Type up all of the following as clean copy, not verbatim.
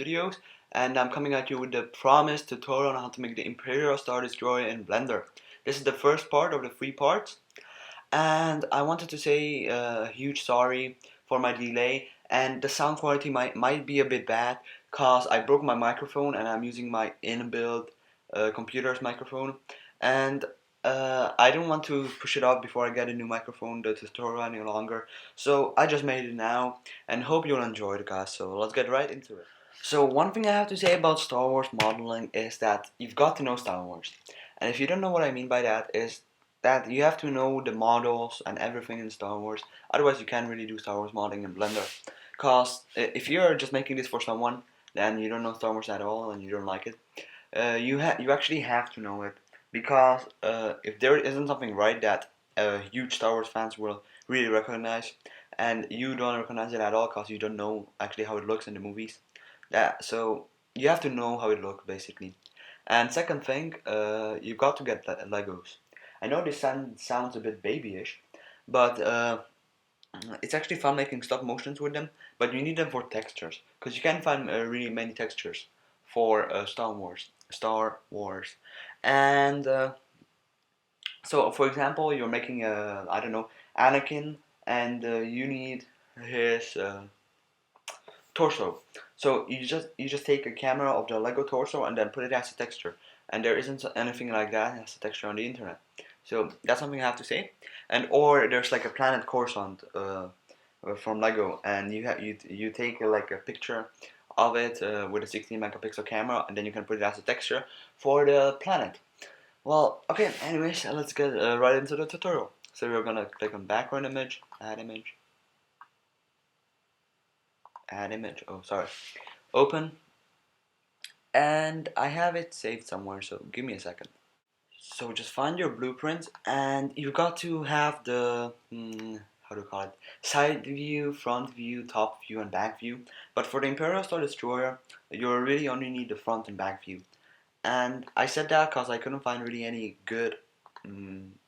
Studios, and I'm coming at you with the promised tutorial on how to make the Imperial Star Destroyer in Blender. This is the first part of the 3 parts, and I wanted to say a huge sorry for my delay, and the sound quality might be a bit bad cause I broke my microphone and I'm using my inbuilt computer's microphone, and I don't want to push it off before I get a new microphone, the tutorial any longer. So I just made it now and hope you'll enjoy it, guys. So let's get right into it. So one thing I have to say about Star Wars modeling is that you've got to know Star Wars. And if you don't know what I mean by that is that you have to know the models and everything in Star Wars. Otherwise you can't really do Star Wars modeling in Blender. Cause if you're just making this for someone, then you don't know Star Wars at all and you don't like it. You actually have to know it, because if there isn't something right that huge Star Wars fans will really recognize, and you don't recognize it at all because you don't know actually how it looks in the movies, so you have to know how it looks basically. And second thing, you've got to get Legos. I know this sounds a bit babyish, but it's actually fun making stop motions with them, but you need them for textures, because you can't find really many textures for Star Wars. And so, for example, you're making I don't know, Anakin, and you need his torso. So you just take a camera of the Lego torso and then put it as a texture. And there isn't anything like that as a texture on the internet. So that's something I have to say. And or there's like a planet Coruscant from Lego, and you take like a picture of it with a 16 megapixel camera, and then you can put it as a texture for the planet. Well, okay. Anyways, let's get right into the tutorial. So we're gonna click on background image, add image, add image. Oh, sorry. Open, and I have it saved somewhere. So give me a second. So just find your blueprint, and you got to have the how do you call it? Side view, front view, top view, and back view. But for the Imperial Star Destroyer, you really only need the front and back view. And I said that because I couldn't find really any good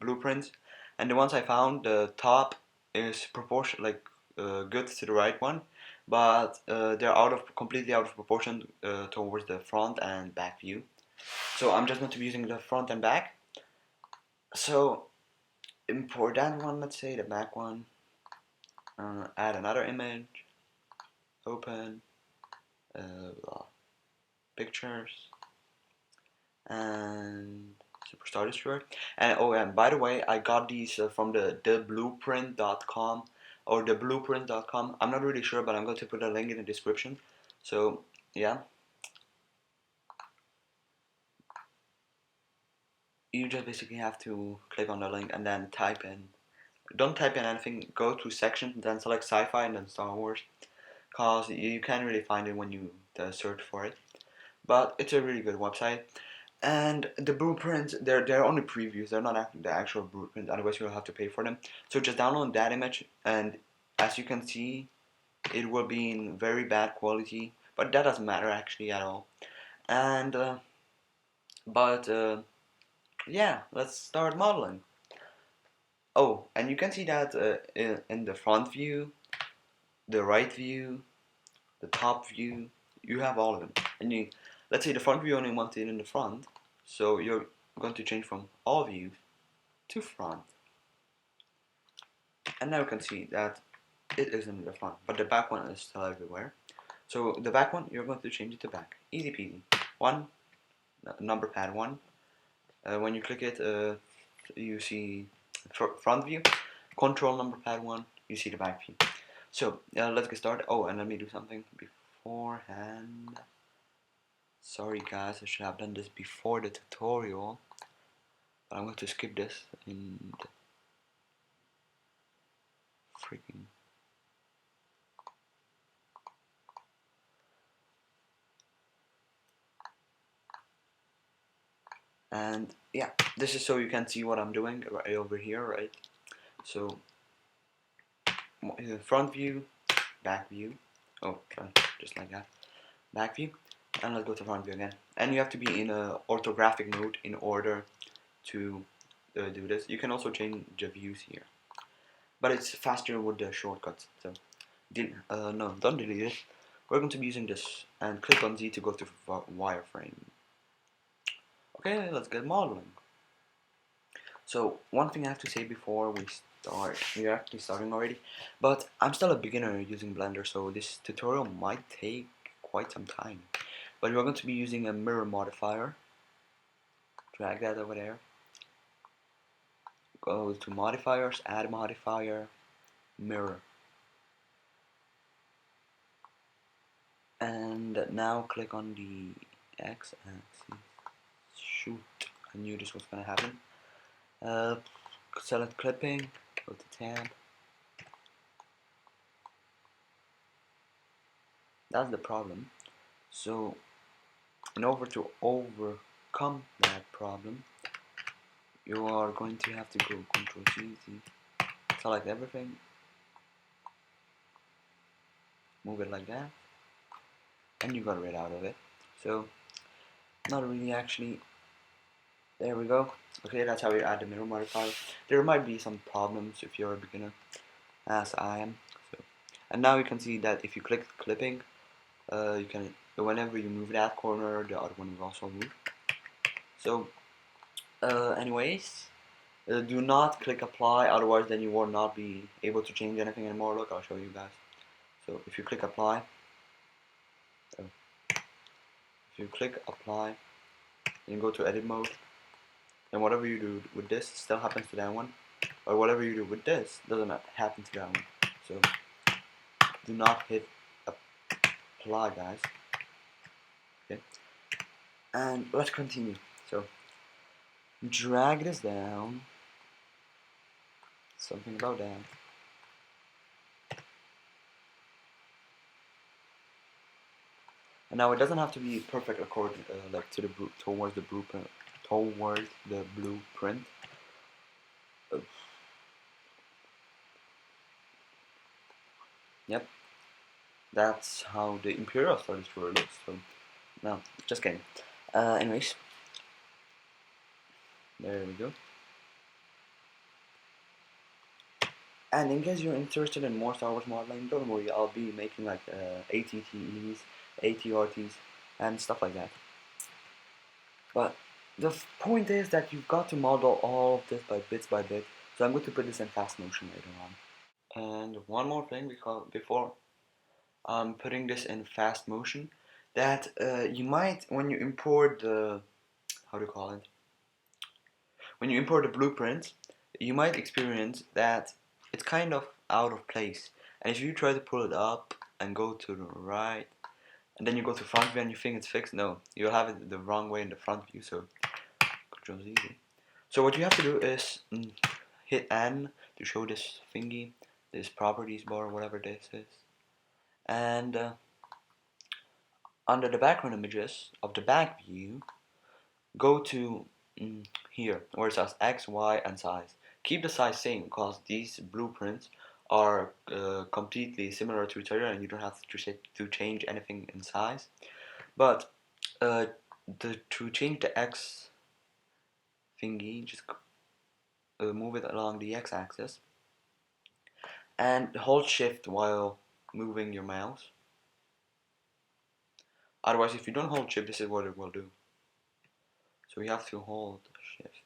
blueprints, and the ones I found, the top is proportion like good to the right one, but they're completely out of proportion towards the front and back view. So I'm just going to be using the front and back. So import that one, let's say the back one, add another image, open, pictures, and Superstar Destroyer. And oh, and by the way, I got these from the theblueprint.com or theblueprint.com. I'm not really sure, but I'm going to put a link in the description. So yeah, you just basically have to click on the link and then type in. Don't type in anything. Go to section, then select sci-fi and then Star Wars, cause you can't really find it when you search for it. But it's a really good website. And the blueprints, they're only previews. They're not the actual blueprints. Otherwise, you'll have to pay for them. So just download that image, and as you can see, it will be in very bad quality. But that doesn't matter actually at all. And but yeah, let's start modeling. Oh, and you can see that in the front view, the right view, the top view, you have all of them. And let's say the front view only wants it in the front, so you're going to change from all views to front. And now you can see that it is in the front, but the back one is still everywhere. So the back one, you're going to change it to back. Easy peasy. One, number pad 1. When you click it, you see front view. Control number pad 1, you see the back view. So let's get started. Oh, and let me do something beforehand. Sorry guys, I should have done this before the tutorial, but I'm going to skip this and freaking and yeah, this is so you can see what I'm doing right over here, right? So front view, back view. Oh, just like that. Back view, and let's go to front view again. And you have to be in a orthographic mode in order to do this. You can also change the views here, but it's faster with the shortcuts. So no, don't delete it. we're going to be using this, and click on Z to go to wireframe. Okay, let's get modeling. So one thing I have to say before we start, we're actually starting already, but I'm still a beginner using Blender, so this tutorial might take quite some time. But we're going to be using a mirror modifier. Drag that over there. Go to modifiers, add modifier, mirror. And now click on the x-axis. Shoot, I knew this was gonna happen. Select clipping, go to tab. That's the problem. So in order to overcome that problem, you are going to have to go Ctrl C, select everything, move it like that, and you got rid out of it. So not really actually. There we go. Okay, that's how you add the mirror modifier. There might be some problems if you're a beginner, as I am. So, and now you can see that if you click clipping, you can, whenever you move that corner, the other one will also move. So, anyways, do not click apply, otherwise then you will not be able to change anything anymore. Look, I'll show you guys. So if you click apply, then go to edit mode, and whatever you do with this still happens to that one, or whatever you do with this doesn't happen to that one. So do not hit apply, guys. Okay, and let's continue. So drag this down, something about that. And now it doesn't have to be perfect according like to the towards the blueprint. Yep, that's how the Imperial Star Destroyer looks. So no, just kidding. Anyways, there we go. And in case you're interested in more Star Wars modeling, don't worry, I'll be making like ATTEs, ATRTs, and stuff like that. But the point is that you've got to model all of this by bit, so I'm going to put this in fast motion later on. And one more thing, because before I'm putting this in fast motion, that you might, when you import the, how do you call it? When you import the blueprint, you might experience that it's kind of out of place. And if you try to pull it up and go to the right, and then you go to front view and you think it's fixed, no, you'll have it the wrong way in the front view. So Control Z. So what you have to do is hit N to show this thingy, this properties bar, whatever this is, and under the background images of the back view, go to here where it says X, Y, and size. Keep the size same because these blueprints are completely similar to each other, and you don't have to change anything in size. But to change the X thingy, just move it along the X-axis and hold Shift while moving your mouse. Otherwise, if you don't hold Shift, this is what it will do. So you have to hold Shift.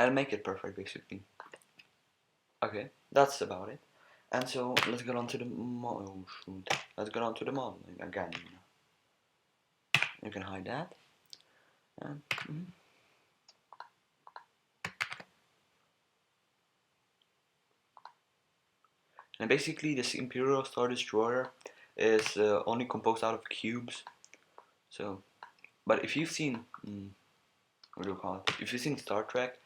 And make it perfect, basically. Okay, that's about it. And so let's get on to the let's get on to the modeling again. You can hide that. And basically, this Imperial Star Destroyer is only composed out of cubes. So, but if you've seen, what do you call it? If you've seen Star Trek,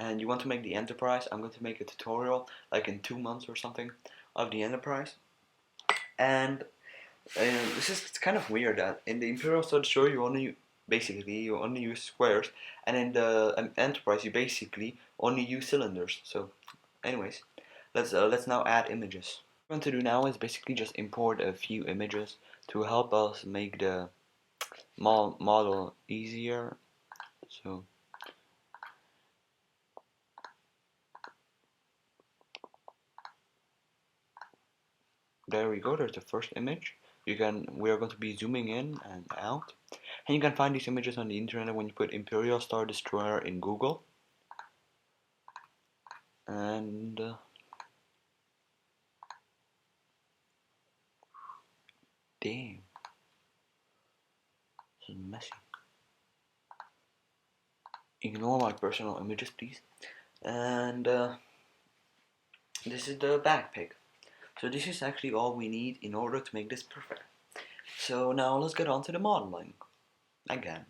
and you want to make the Enterprise, I'm going to make a tutorial, like in 2 months or something, of the Enterprise. And this is, it's kind of weird that in the Imperial Star Destroyer you only use squares, and in the Enterprise you basically only use cylinders. So, anyways, let's now add images. What I'm going to do now is basically just import a few images to help us make the model easier. So There we go, there's the first image. We are going to be zooming in and out. And you can find these images on the internet when you put Imperial Star Destroyer in Google. And damn, this is messy. Ignore my personal images, please. And this is the back pic. So this is actually all we need in order to make this perfect. So now let's get on to the modeling again.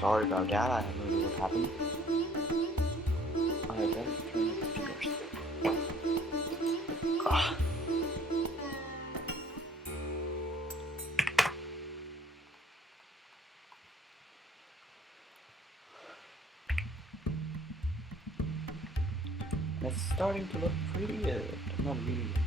sorry about that. I have no idea what happened. I better turn up the speakers. Ah. It's starting to look pretty good. Not really good.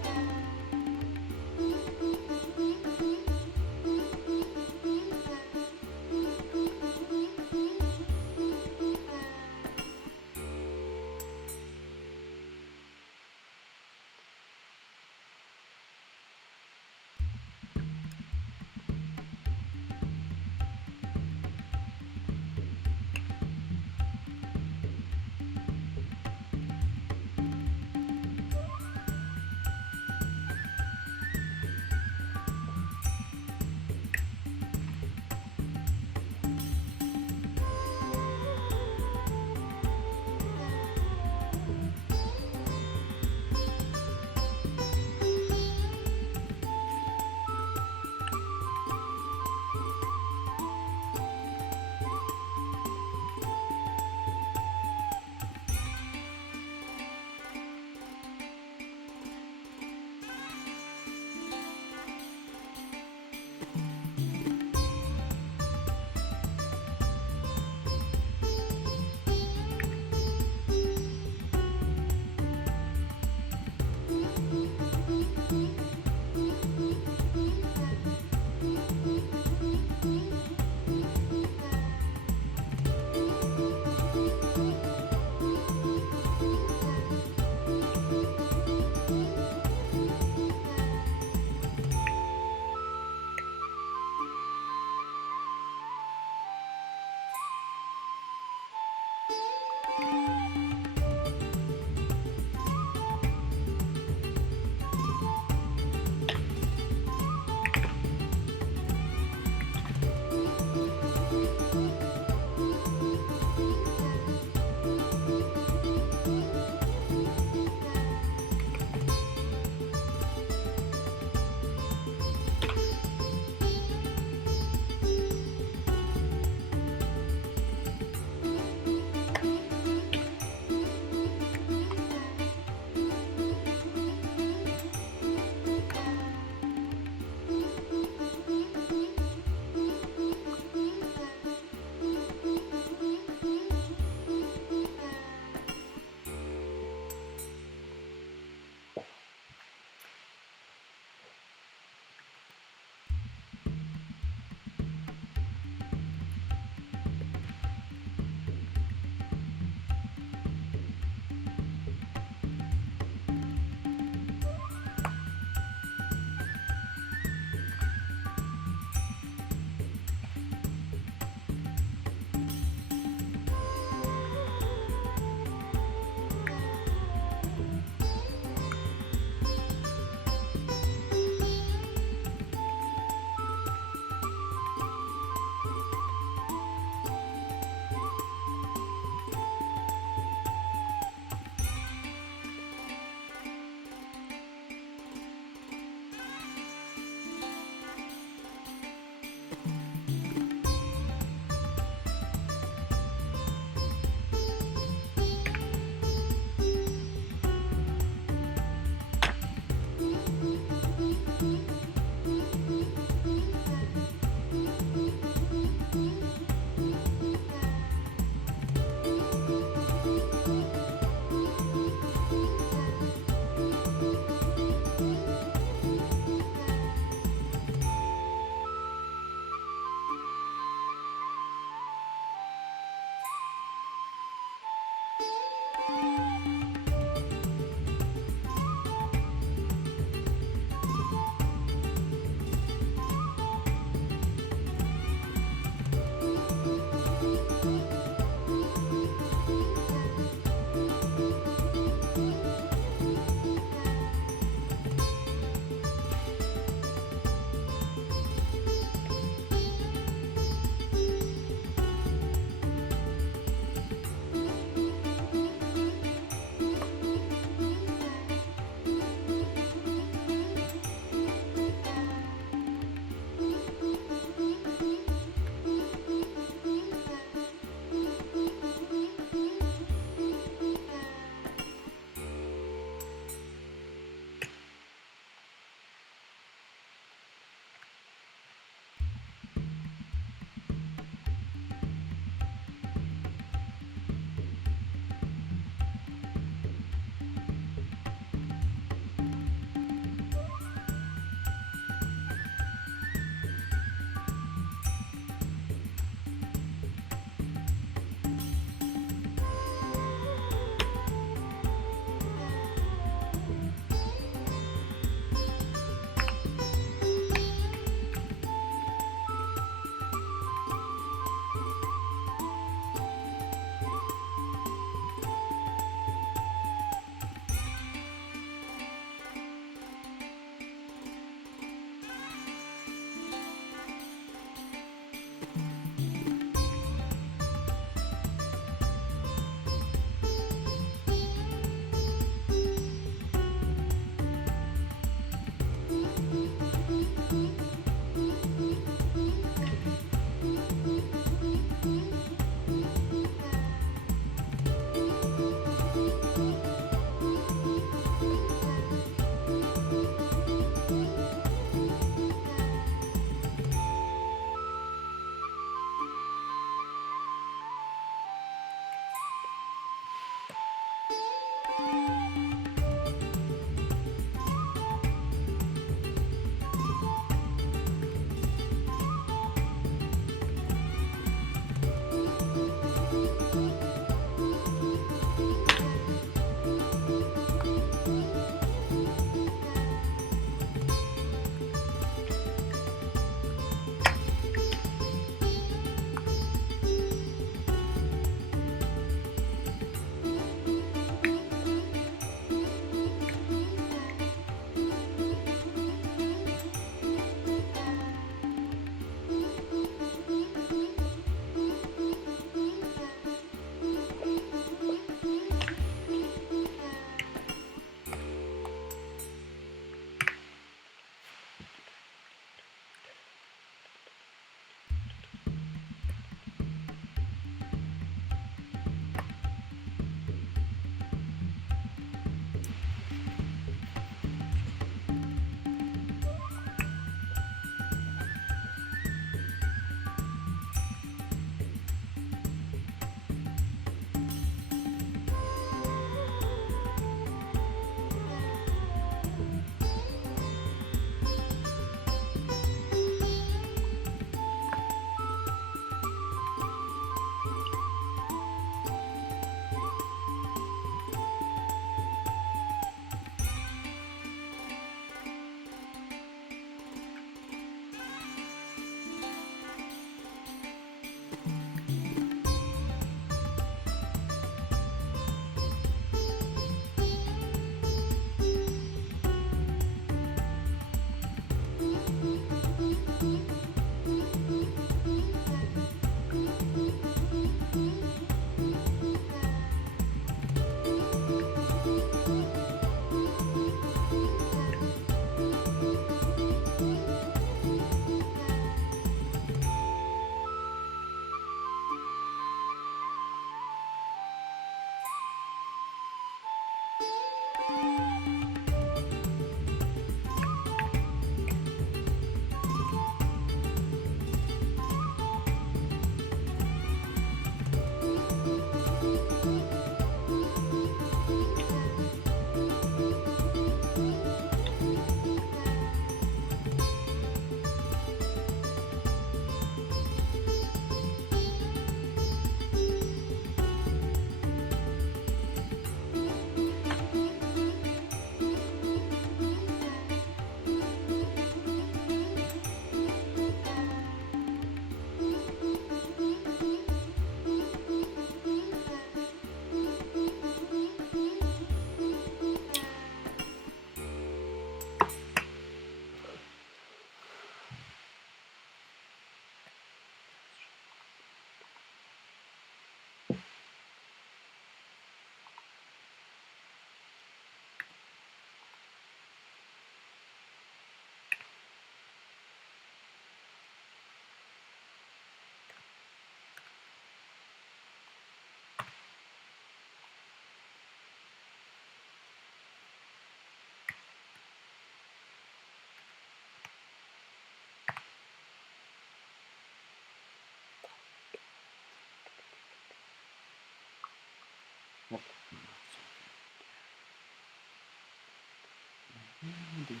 something.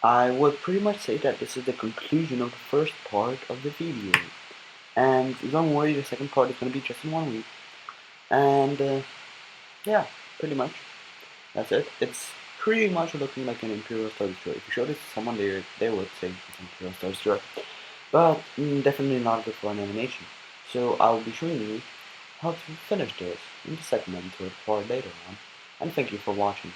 I would pretty much say that this is the conclusion of the first part of the video. And don't worry, the second part is going to be just in 1 week. And yeah, pretty much. That's it. It's pretty much looking like an Imperial Star Destroyer. If you showed it to someone, they would say it's an Imperial Star Destroyer. But definitely not good for an animation. So I'll be showing you how to finish this in the second editor part later on. And thank you for watching.